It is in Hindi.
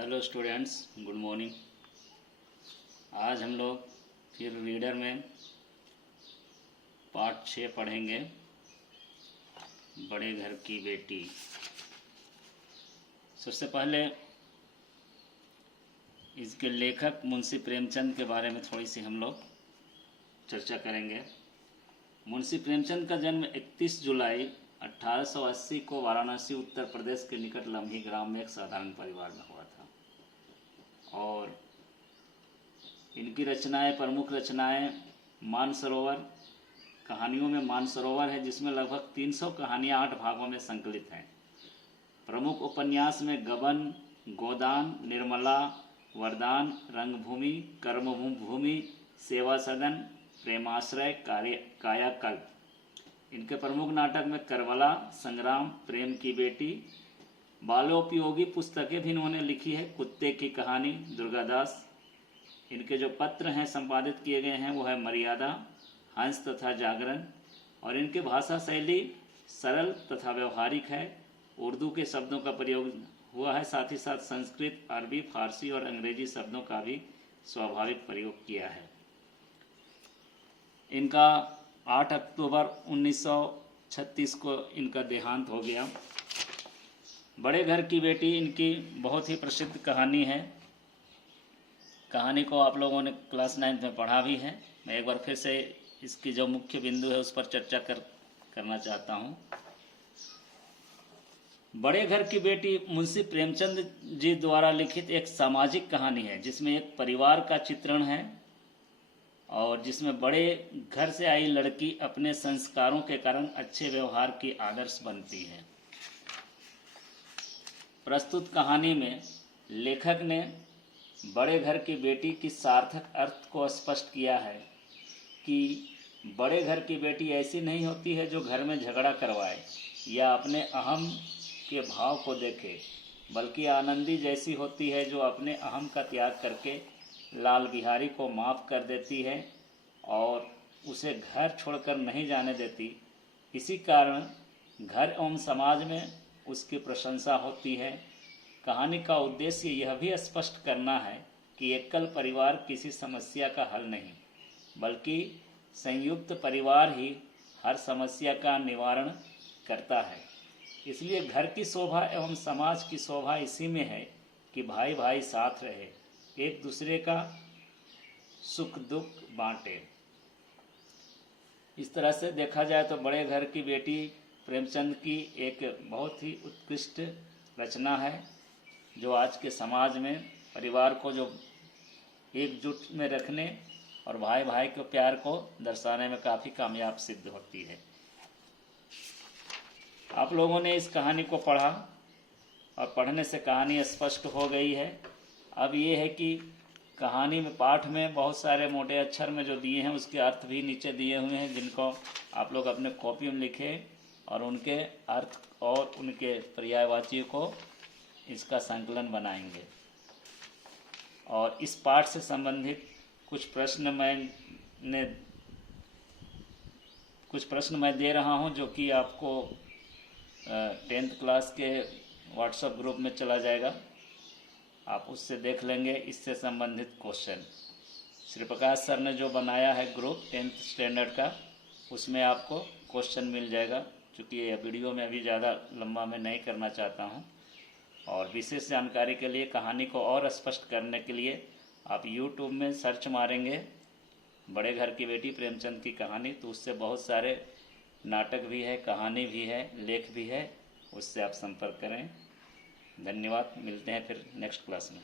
Hello students, good morning. आज हम लोग फिर रीडर में पार्ट 6 पढ़ेंगे, बड़े घर की बेटी। सबसे पहले इसके लेखक मुंशी प्रेमचंद के बारे में थोड़ी सी हम लोग चर्चा करेंगे। मुंशी प्रेमचंद का जन्म 31 जुलाई 1880 को वाराणसी उत्तर प्रदेश के निकट लम्ही ग्राम में एक साधारण परिवार में हुआ था। और इनकी रचनाएं, प्रमुख रचनाएं मानसरोवर, कहानियों में मानसरोवर है जिसमें लगभग 300 कहानियां 8 भागों में संकलित हैं। प्रमुख उपन्यास में गबन, गोदान, निर्मला, वरदान, रंगभूमि, कर्मभूमि, सेवा सदन, प्रेमाश्रय, कायाकल्प। इनके प्रमुख नाटक में करबला, संग्राम, प्रेम की बेटी, बालोपयोगी पुस्तकें भी इन्होंने लिखी है। कुत्ते की कहानी, दुर्गादास। इनके जो पत्र हैं संपादित किए गए हैं वो है मर्यादा, हंस तथा जागरण। और इनके भाषा शैली सरल तथा व्यवहारिक है। उर्दू के शब्दों का प्रयोग हुआ है, साथ ही साथ संस्कृत, अरबी, फारसी और अंग्रेजी शब्दों का भी स्वाभाविक प्रयोग किया है। इनका 8 अक्टूबर 1936 को इनका देहांत हो गया। बड़े घर की बेटी इनकी बहुत ही प्रसिद्ध कहानी है। कहानी को आप लोगों ने क्लास 9 में पढ़ा भी है। मैं एक बार फिर से इसकी जो मुख्य बिंदु है उस पर चर्चा करना चाहता हूँ। बड़े घर की बेटी मुंशी प्रेमचंद जी द्वारा लिखित एक सामाजिक कहानी है जिसमें एक परिवार का चित्रण है और जिसमें बड़े घर से आई लड़की अपने संस्कारों के कारण अच्छे व्यवहार की आदर्श बनती है। प्रस्तुत कहानी में लेखक ने बड़े घर की बेटी की सार्थक अर्थ को स्पष्ट किया है कि बड़े घर की बेटी ऐसी नहीं होती है जो घर में झगड़ा करवाए या अपने अहम के भाव को देखे, बल्कि आनंदी जैसी होती है जो अपने अहम का त्याग करके लाल बिहारी को माफ़ कर देती है और उसे घर छोड़कर नहीं जाने देती। इसी कारण घर एवं समाज में उसकी प्रशंसा होती है। कहानी का उद्देश्य यह भी स्पष्ट करना है कि एकल परिवार किसी समस्या का हल नहीं, बल्कि संयुक्त परिवार ही हर समस्या का निवारण करता है। इसलिए घर की शोभा एवं समाज की शोभा इसी में है कि भाई भाई साथ रहे, एक दूसरे का सुख दुख बांटे। इस तरह से देखा जाए तो बड़े घर की बेटी प्रेमचंद की एक बहुत ही उत्कृष्ट रचना है जो आज के समाज में परिवार को जो एकजुट में रखने और भाई भाई के प्यार को दर्शाने में काफ़ी कामयाब सिद्ध होती है। आप लोगों ने इस कहानी को पढ़ा और पढ़ने से कहानी स्पष्ट हो गई है। अब ये है कि कहानी में पाठ में बहुत सारे मोटे अक्षर में जो दिए हैं उसके अर्थ भी नीचे दिए हुए हैं, जिनको आप लोग अपने कॉपी में लिखें और उनके अर्थ और उनके पर्यायवाची को इसका संकलन बनाएंगे। और इस पाठ से संबंधित कुछ प्रश्न मैं दे रहा हूं जो कि आपको 10th क्लास के व्हाट्सएप ग्रुप में चला जाएगा, आप उससे देख लेंगे। इससे संबंधित क्वेश्चन श्री प्रकाश सर ने जो बनाया है ग्रुप 10th स्टैंडर्ड का, उसमें आपको क्वेश्चन मिल जाएगा। चूँकि ये वीडियो में अभी ज़्यादा लंबा मैं नहीं करना चाहता हूँ और विशेष जानकारी के लिए, कहानी को और स्पष्ट करने के लिए आप YouTube में सर्च मारेंगे बड़े घर की बेटी प्रेमचंद की कहानी, तो उससे बहुत सारे नाटक भी है, कहानी भी है, लेख भी है, उससे आप संपर्क करें। धन्यवाद। मिलते हैं फिर नेक्स्ट क्लास में।